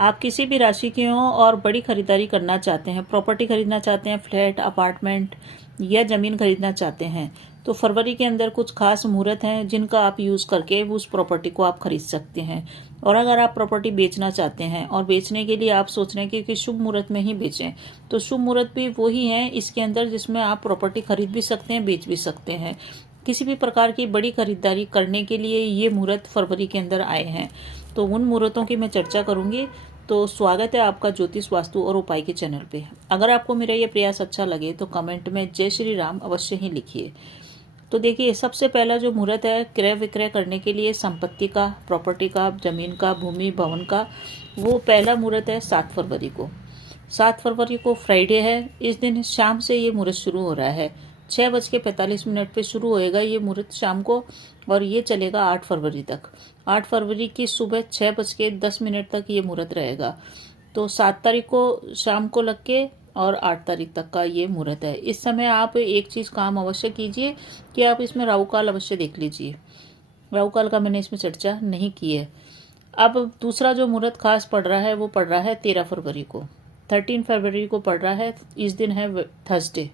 आप किसी भी राशि के हों और बड़ी खरीदारी करना चाहते हैं, प्रॉपर्टी खरीदना चाहते हैं, फ्लैट, अपार्टमेंट या ज़मीन खरीदना चाहते हैं, तो फरवरी के अंदर कुछ खास मुहूर्त हैं जिनका आप यूज़ करके उस प्रॉपर्टी को आप खरीद सकते हैं। और अगर आप प्रॉपर्टी बेचना चाहते हैं और बेचने के लिए आप सोच रहे हैं कि शुभ मुहूर्त में ही बेचें, तो शुभ मुहूर्त भी वही है इसके अंदर जिसमें आप प्रॉपर्टी खरीद भी सकते हैं, बेच भी सकते हैं। किसी भी प्रकार की बड़ी खरीदारी करने के लिए ये मुहूर्त फरवरी के अंदर आए हैं, तो उन मुहूर्तों की मैं चर्चा करूंगी। तो स्वागत है आपका ज्योतिष, वास्तु और उपाय के चैनल पे। अगर आपको मेरा ये प्रयास अच्छा लगे तो कमेंट में जय श्री राम अवश्य ही लिखिए। तो देखिए, सबसे पहला जो मुहूर्त है क्रय विक्रय करने के लिए संपत्ति का, प्रॉपर्टी का, जमीन का, भूमि भवन का, वो पहला मुहूर्त है 7 फरवरी को। 7 फरवरी को फ्राइडे है। इस दिन शाम से ये मुहूर्त शुरू हो रहा है। 6:45 पे शुरू होएगा ये मुहूर्त शाम को, और ये चलेगा 8 फरवरी तक। 8 फरवरी की सुबह 6:10 तक ये मुहूर्त रहेगा। तो 7 तारीख को शाम को लग के और 8 तारीख तक का ये मुहूर्त है। इस समय आप एक चीज़ काम अवश्य कीजिए कि आप इसमें राहु काल अवश्य देख लीजिए। राहु काल का मैंने इसमें चर्चा नहीं की है। अब दूसरा जो मुहूर्त खास पड़ रहा है वो पड़ रहा है 13 फरवरी को। 13 फरवरी को पड़ रहा है। इस दिन है थर्सडे,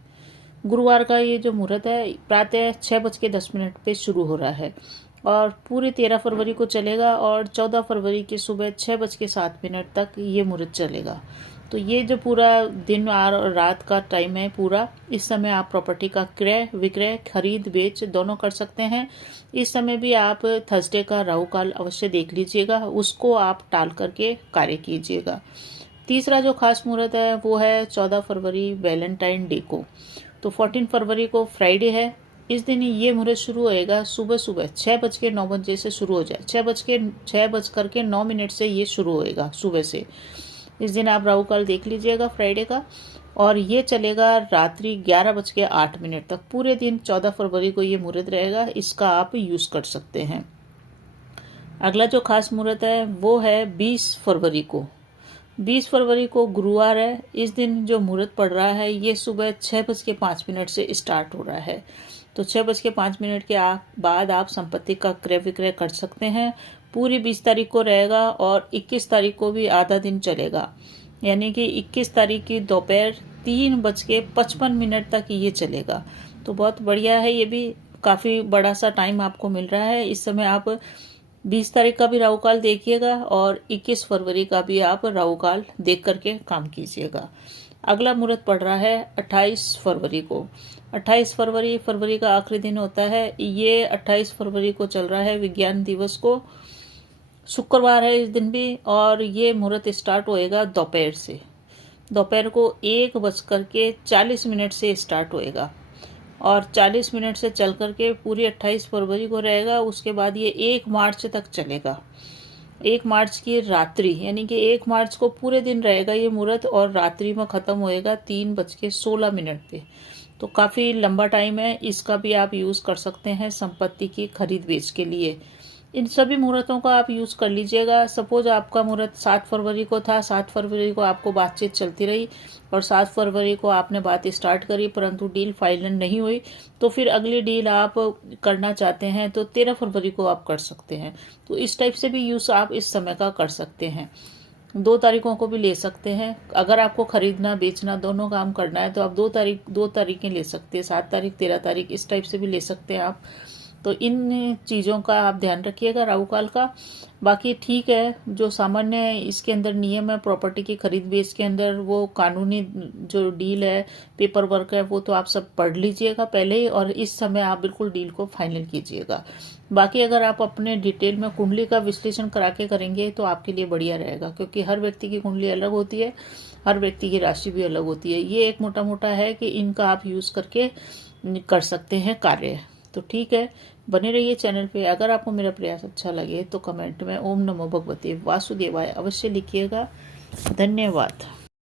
गुरुवार का ये जो मुहूर्त है प्रातः 6:10 पे शुरू हो रहा है और पूरे 13 फरवरी को चलेगा और 14 फरवरी की सुबह 6:07 तक ये मुहूर्त चलेगा। तो ये जो पूरा दिन और रात का टाइम है पूरा, इस समय आप प्रॉपर्टी का क्रय विक्रय, खरीद बेच दोनों कर सकते हैं। इस समय भी आप थर्सडे का राहु काल अवश्य देख लीजिएगा, उसको आप टाल करके कार्य कीजिएगा। तीसरा जो खास मुहूर्त है वो है 14 फरवरी वैलेंटाइन डे को। तो 14 फरवरी को फ्राइडे है। इस दिन ये मुहूर्त शुरू होएगा सुबह सुबह 6:09 से शुरू हो जाए। 6:09 से ये शुरू होएगा सुबह से। इस दिन आप राहु काल देख लीजिएगा फ्राइडे का, और ये चलेगा रात्रि 11:08 तक। पूरे दिन 14 फरवरी को ये मुहूर्त रहेगा, इसका आप यूज कर सकते हैं। अगला जो खास मुहूर्त है वो है 20 फरवरी को। 20 फरवरी को गुरुवार है। इस दिन जो मुहूर्त पड़ रहा है ये सुबह 6:05 से स्टार्ट हो रहा है। तो 6:05 के बाद आप संपत्ति का क्रय विक्रय कर सकते हैं। पूरी 20 तारीख को रहेगा और 21 तारीख को भी आधा दिन चलेगा, यानी कि 21 तारीख की दोपहर 3:55 तक ये चलेगा। तो बहुत बढ़िया है, ये भी काफ़ी बड़ा सा टाइम आपको मिल रहा है। इस समय आप 20 तारीख का भी राहु काल देखिएगा और 21 फरवरी का भी आप राहु काल देख करके काम कीजिएगा। अगला मुहूर्त पड़ रहा है 28 फरवरी को। 28 फरवरी का आखिरी दिन होता है। ये 28 फरवरी को चल रहा है विज्ञान दिवस को, शुक्रवार है इस दिन भी, और ये मुहूर्त स्टार्ट होएगा दोपहर से। दोपहर को 1:40 से स्टार्ट होएगा और 40 मिनट से चल करके पूरी 28 फरवरी को रहेगा। उसके बाद ये 1 मार्च तक चलेगा। 1 मार्च की रात्रि, यानी कि 1 मार्च को पूरे दिन रहेगा ये मुहूर्त और रात्रि में ख़त्म होएगा 3:16 पे। तो काफ़ी लंबा टाइम है, इसका भी आप यूज़ कर सकते हैं संपत्ति की खरीद बेच के लिए। इन सभी मुहूर्तों का आप यूज़ कर लीजिएगा। सपोज आपका मुहूर्त 7 फरवरी को था, 7 फरवरी को आपको बातचीत चलती रही और 7 फरवरी को आपने बात स्टार्ट करी परंतु डील फाइनल नहीं हुई, तो फिर अगली डील आप करना चाहते हैं तो 13 फरवरी को आप कर सकते हैं। तो इस टाइप से भी यूज़ आप इस समय का कर सकते हैं। 2 तारीखों को भी ले सकते हैं। अगर आपको खरीदना बेचना दोनों काम करना है तो आप 2 तारीखें ले सकते हैं, 7 तारीख 13 तारीख, इस टाइप से भी ले सकते हैं आप। तो इन चीज़ों का आप ध्यान रखिएगा राहु काल का। बाकी ठीक है, जो सामान्य इसके अंदर नियम है प्रॉपर्टी की खरीद बेच के अंदर, वो कानूनी जो डील है, पेपर वर्क है, वो तो आप सब पढ़ लीजिएगा पहले ही, और इस समय आप बिल्कुल डील को फाइनल कीजिएगा। बाकी अगर आप अपने डिटेल में कुंडली का विश्लेषण करा के करेंगे तो आपके लिए बढ़िया रहेगा, क्योंकि हर व्यक्ति की कुंडली अलग होती है, हर व्यक्ति की राशि भी अलग होती है। ये एक मोटा मोटा है कि इनका आप यूज़ करके कर सकते हैं कार्य। तो ठीक है, बने रहिए चैनल पे। अगर आपको मेरा प्रयास अच्छा लगे तो कमेंट में ओम नमो भगवते वासुदेवाय अवश्य लिखिएगा। धन्यवाद।